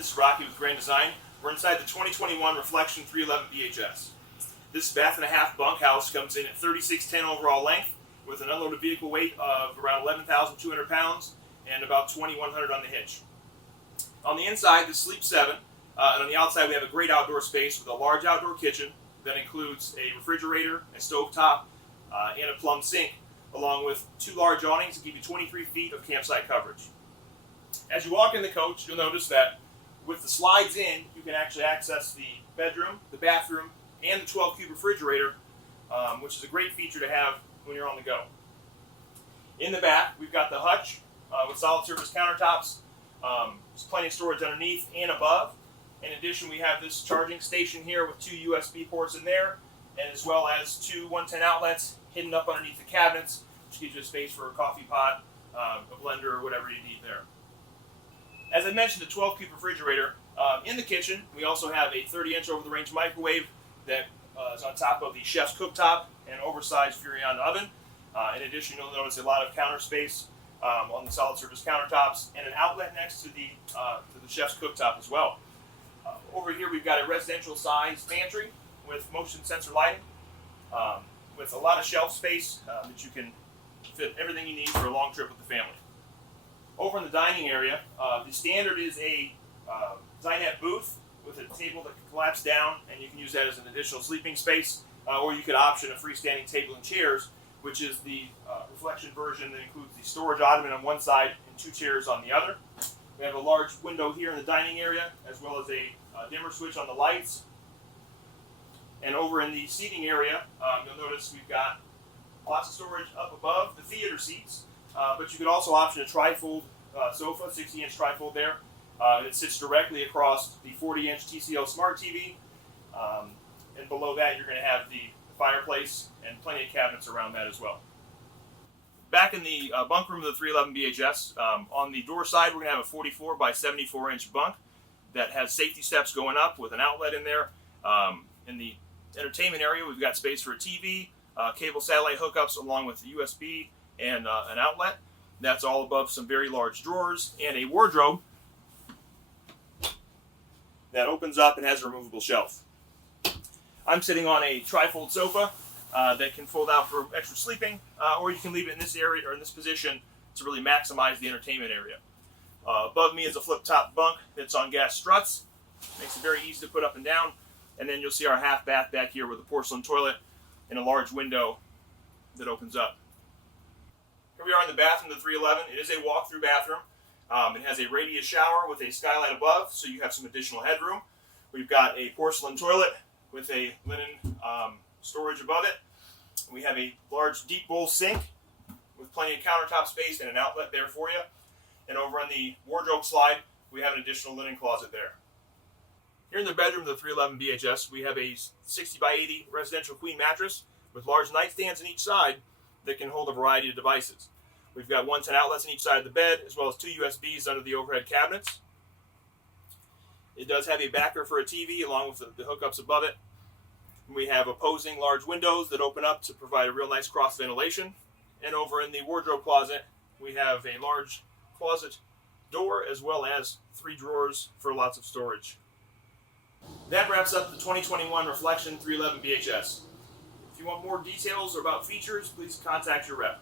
This is Rocky with Grand Design. We're inside the 2021 Reflection 311 BHS. This bath and a half bunkhouse comes in at 3610 overall length with an unloaded vehicle weight of around 11,200 pounds and about 2,100 on the hitch. On the inside, this sleeps 7, and on the outside we have a great outdoor space with a large outdoor kitchen that includes a refrigerator, a stovetop, and a plumb sink, along with 2 large awnings that give you 23 feet of campsite coverage. As you walk in the coach, you'll notice that with the slides in, you can actually access the bedroom, the bathroom, and the 12-cube refrigerator, which is a great feature to have when you're on the go. In the back, we've got the hutch with solid surface countertops. There's plenty of storage underneath and above. In addition, we have this charging station here with 2 USB ports in there, and as well as 2 110 outlets hidden up underneath the cabinets, which gives you space for a coffee pot, a blender, or whatever you need there. As I mentioned, the 12-cube refrigerator. In the kitchen, we also have a 30-inch over-the-range microwave that is on top of the chef's cooktop and oversized Furrion oven. In addition, you'll notice a lot of counter space on the solid surface countertops and an outlet next to the chef's cooktop as well. Over here, we've got a residential-sized pantry with motion sensor lighting, with a lot of shelf space that you can fit everything you need for a long trip with the family. Over in the dining area, the standard is a dinette booth with a table that can collapse down, and you can use that as an additional sleeping space, or you could option a freestanding table and chairs, which is the Reflection version that includes the storage ottoman on one side and 2 chairs on the other. We have a large window here in the dining area, as well as a dimmer switch on the lights. And over in the seating area, you'll notice we've got lots of storage up above the theater seats, but you could also option a trifold sofa, 60-inch trifold there. It sits directly across the 40-inch TCL Smart TV, and below that you're going to have the fireplace and plenty of cabinets around that as well. Back in the bunk room of the 311 BHS, on the door side we're going to have a 44 by 74 inch bunk that has safety steps going up with an outlet in there. In the entertainment area, we've got space for a TV, cable satellite hookups along with the USB and an outlet. That's all above some very large drawers and a wardrobe that opens up and has a removable shelf. I'm sitting on a trifold sofa that can fold out for extra sleeping, or you can leave it in this area or in this position to really maximize the entertainment area. Above me is a flip-top bunk that's on gas struts. Makes it very easy to put up and down. And then you'll see our half bath back here with a porcelain toilet and a large window that opens up. Here we are in the bathroom of the 311. It is a walk-through bathroom. It has a radius shower with a skylight above, so you have some additional headroom. We've got a porcelain toilet with a linen storage above it. We have a large deep bowl sink with plenty of countertop space and an outlet there for you. And over on the wardrobe slide, we have an additional linen closet there. Here in the bedroom of the 311 BHS, we have a 60 by 80 residential queen mattress with large nightstands on each side that can hold a variety of devices. We've got 110 outlets on each side of the bed, as well as 2 USBs under the overhead cabinets. It does have a backer for a TV along with the hookups above it. We have opposing large windows that open up to provide a real nice cross ventilation. And over in the wardrobe closet, we have a large closet door as well as 3 drawers for lots of storage. That wraps up the 2021 Reflection 311 BHS. If you want more details or about features, please contact your rep.